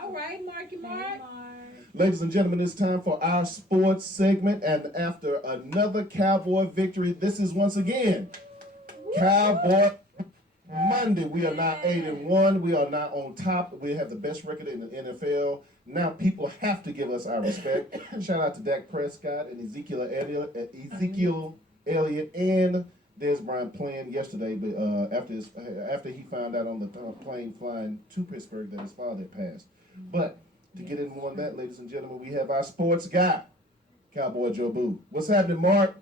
All right, Marky Mark. Ladies and gentlemen, it's time for our sports segment. And after another Cowboy victory, this is once again Cowboy Monday. We are now 8-1. We are now on top. We have the best record in the NFL. Now people have to give us our respect. Shout out to Dak Prescott and Ezekiel Elliott and Dez Bryant playing yesterday, but after he found out on the plane flying to Pittsburgh that his father had passed. But to get in more on that, ladies and gentlemen, we have our sports guy, Cowboy Joe Boo. What's happening, Mark?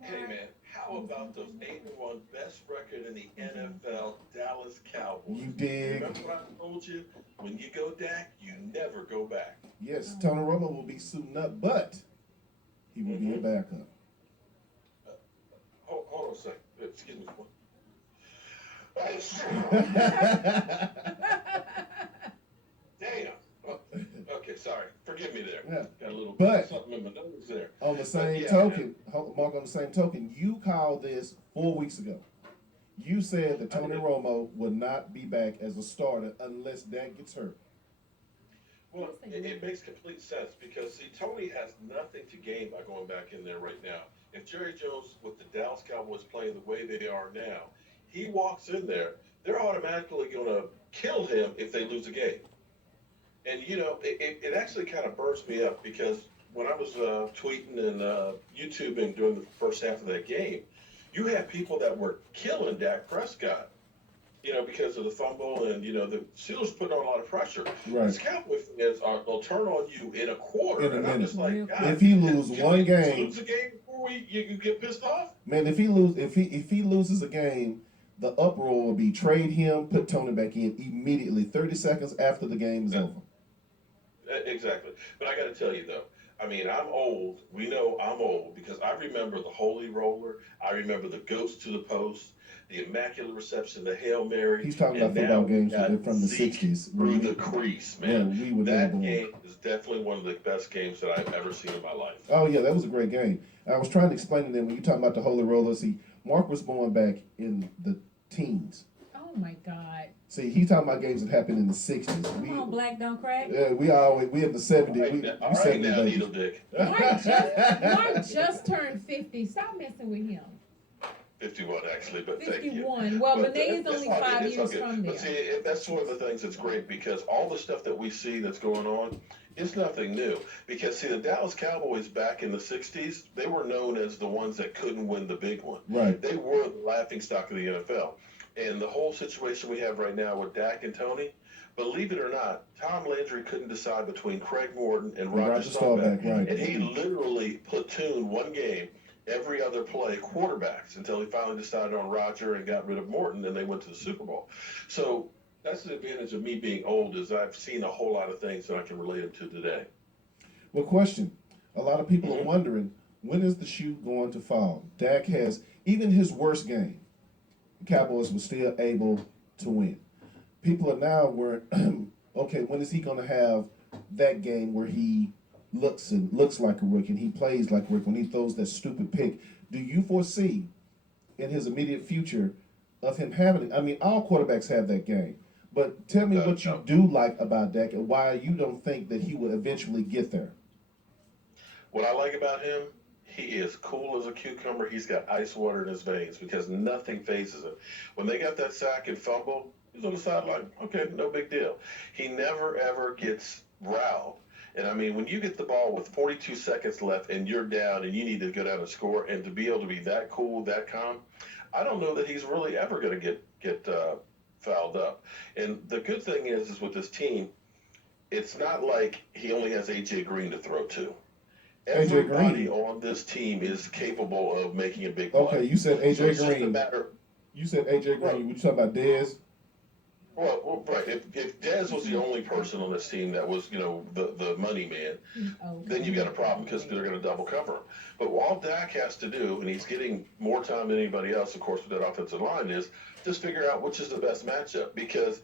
Hey man, how about those 8-1 best record in the NFL, Dallas Cowboys? You dig? Remember what I told you? When you go Dak, you never go back. Yes, Tony Romo will be suiting up, but he will be a backup. Hold on a second. Excuse me. Damn. Oh, okay, sorry. Forgive me there. Yeah. Got a little But something in my nose there. On the same Mark, on the same token, you called this 4 weeks ago. You said that Tony Romo would not be back as a starter unless Dak gets hurt. Well, it makes complete sense because, see, Tony has nothing to gain by going back in there right now. If Jerry Jones, with the Dallas Cowboys playing the way they are now, he walks in there, they're automatically going to kill him if they lose a game. And, you know, it actually kind of burns me up because when I was tweeting and YouTubing during the first half of that game, you had people that were killing Dak Prescott, you know, because of the fumble and, you know, the Steelers putting on a lot of pressure. Right. These Cowboy fans will turn on you in a quarter. In a minute. I'm just like, God, if he lose one game, lose a game before you get pissed off? Man, if he loses a game, the uproar will be trade him, put Tony back in immediately, 30 seconds after the game is over. Exactly. But I got to tell you, though, I mean, I'm old. We know I'm old because I remember the Holy Roller. I remember the Ghost to the Post, the Immaculate Reception, the Hail Mary. He's talking about football games from the 60s. Through the crease, man. Yeah, that game is definitely one of the best games that I've ever seen in my life. Oh, yeah, that was a great game. I was trying to explain to them when you talking about the Holy Roller. See, Mark was born back in the teens. Oh, my God. See, he's talking about games that happened in the 60s. Come on, Black Don't Crack. Yeah, we in the 70s. All right, now, Needle Dick. Mark just turned 50. Stop messing with him. 51, actually, but 51. Thank you. Well, Benet is only 5 years from there. But see, that's one of the things that's great because all the stuff that we see that's going on, it's nothing new. Because, see, the Dallas Cowboys back in the 60s, they were known as the ones that couldn't win the big one. Right. They were the laughingstock of the NFL. And the whole situation we have right now with Dak and Tony, believe it or not, Tom Landry couldn't decide between Craig Morton and Roger Staubach. Right. And he literally platooned one game every other play quarterbacks until he finally decided on Roger and got rid of Morton, and they went to the Super Bowl. So that's the advantage of me being old is I've seen a whole lot of things that I can relate them to today. Well, question. A lot of people are wondering, when is the shoe going to fall? Dak has, even his worst game, the Cowboys were still able to win. People are now okay, when is he going to have that game where he looks like a rookie and he plays like a rookie when he throws that stupid pick? Do you foresee in his immediate future of him having it? I mean, all quarterbacks have that game. But tell me what you do like about Dak and why you don't think that he will eventually get there. What I like about him, he is cool as a cucumber. He's got ice water in his veins because nothing phases him. When they got that sack and fumble, he's on the sideline. Okay, no big deal. He never, ever gets riled. And, I mean, when you get the ball with 42 seconds left and you're down and you need to go down and score and to be able to be that cool, that calm, I don't know that he's really ever going to get fouled up. And the good thing is with this team, it's not like he only has A.J. Green to throw to. Everybody on this team is capable of making a big play. Okay, you said A.J. Green. You said A.J. Green. Right. Were you talking about Dez? Well, right. If Dez was the only person on this team that was, you know, the money man, then you've got a problem because they're going to double cover him. But all Dak has to do, and he's getting more time than anybody else, of course, with that offensive line, is just figure out which is the best matchup because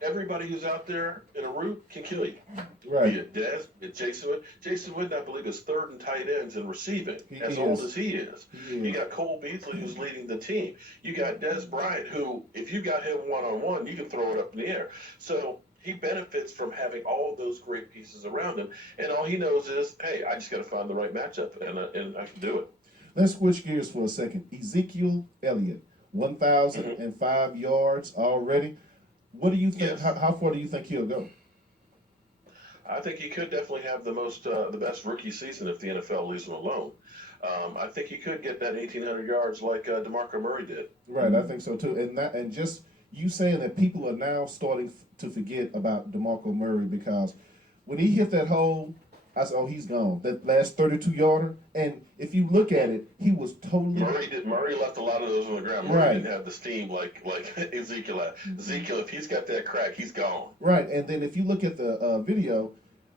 everybody who's out there in a route can kill you. Right. Be it Dez, be it Jason Witten. Jason Witten, I believe, is third in tight ends in receiving, old as he is. You got Cole Beasley, who's leading the team. You got Dez Bryant, who, if you got him one-on-one, you can throw it up in the air. So he benefits from having all those great pieces around him, and all he knows is, hey, I just got to find the right matchup, and I can do it. Let's switch gears for a second. Ezekiel Elliott, 1,005 yards already. What do you think? Yes. How far do you think he'll go? I think he could definitely have the best rookie season if the NFL leaves him alone. I think he could get that 1,800 yards like DeMarco Murray did. Right, I think so too. And just you saying that people are now starting to forget about DeMarco Murray because when he hit that hole, I said, "Oh, he's gone." That last 32-yarder, and if you look at it, he was totally. Murray left a lot of those on the ground. Murray Right. didn't have the steam like Ezekiel had. Ezekiel, if he's got that crack, he's gone. Right, and then if you look at the video,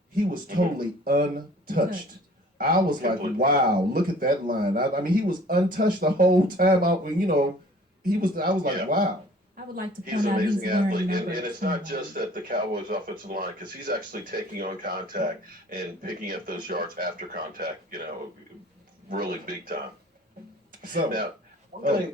he was totally untouched. I was like, wow, look at that line. I mean, he was untouched the whole time out. You know, I was like, Yeah. wow. I would like to He's point an out he's amazing wearing athlete, number and it's not 21. just that the Cowboys' offensive line, because he's actually taking on contact and picking up those yards after contact, really big time. So Now,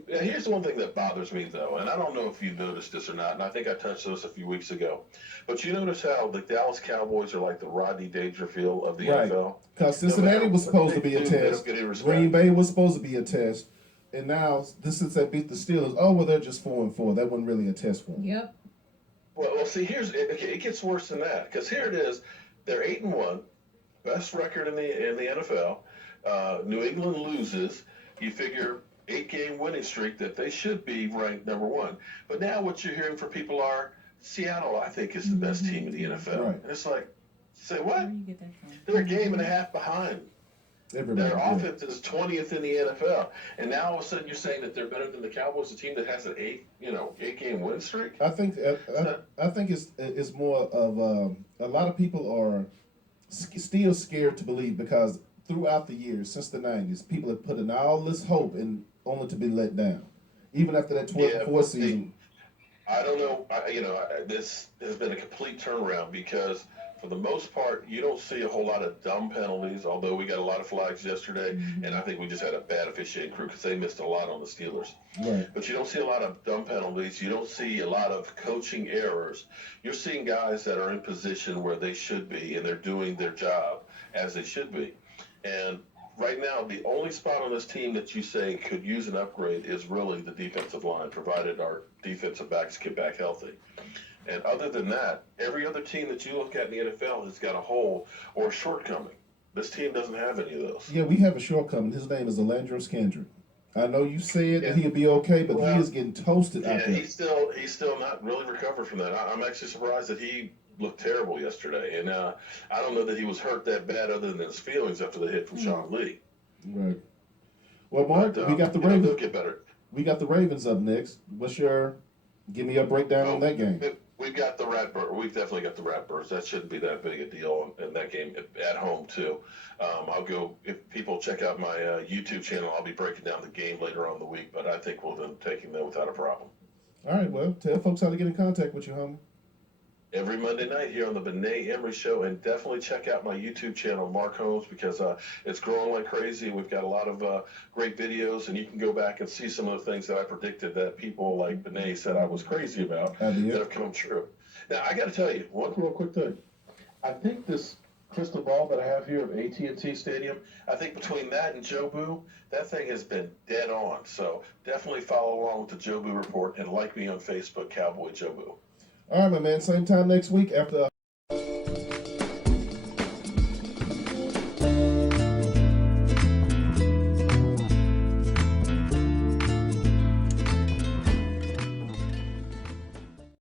here's one thing that bothers me, though, and I don't know if you noticed this or not, and I think I touched this a few weeks ago, but you notice how the Dallas Cowboys are like the Rodney Dangerfield of the Right. NFL? because Cincinnati was supposed to be a They don't test, get any respect. Green Bay was supposed to be a test, and now since they beat the Steelers, oh well, they're just 4-4. That wasn't really a test for them. Yep. Well, see, it gets worse than that, because here it is, they're 8-1, best record in the NFL. New England loses. You figure 8-game winning streak that they should be ranked number one. But now what you're hearing from people are Seattle, I think, is the best team in the NFL. Right. And it's like, say what? Where do you get that from? They're a game and a half behind. Everybody, Their yeah. offense is 20th in the NFL, and now all of a sudden you're saying that they're better than the Cowboys, a team that has an 8-game win streak. I think it's more of a lot of people are still scared to believe because throughout the years since the 90s, people have put in all this hope and only to be let down, even after that 12-4 season. I don't know. This has been a complete turnaround because, for the most part, you don't see a whole lot of dumb penalties, although we got a lot of flags yesterday, and I think we just had a bad officiating crew because they missed a lot on the Steelers. Right. But you don't see a lot of dumb penalties. You don't see a lot of coaching errors. You're seeing guys that are in position where they should be, and they're doing their job as they should be. And right now, the only spot on this team that you say could use an upgrade is really the defensive line, provided our defensive backs get back healthy. And other than that, every other team that you look at in the NFL has got a hole or a shortcoming. This team doesn't have any of those. Yeah, we have a shortcoming. His name is Alandros Kendrick. I know you said that he'll be okay, but he is getting toasted out there. He's still not really recovered from that. I'm actually surprised that he looked terrible yesterday, and I don't know that he was hurt that bad other than his feelings after the hit from Sean Lee. Right. Well, Mark, But, we got the they'll Ravens. get better. We got the Ravens up next. Give me a breakdown on that game. We've got the Ratbirds. We've definitely got the Ratbirds. That shouldn't be that big a deal in that game at home too. I'll go if people check out my YouTube channel. I'll be breaking down the game later on in the week, but I think we'll be taking that without a problem. All right. Well, tell folks how to get in contact with you, homie. Every Monday night here on the Benet Embry Show, and definitely check out my YouTube channel, Mark Holmes, because it's growing like crazy. We've got a lot of great videos, and you can go back and see some of the things that I predicted that people like Benet said I was crazy about that have come true. Now, I got to tell you, one real quick thing. I think this crystal ball that I have here of AT&T Stadium, I think between that and Jobu, that thing has been dead on. So definitely follow along with the Jobu Report and like me on Facebook, Cowboy Jobu. All right, my man. Same time next week after.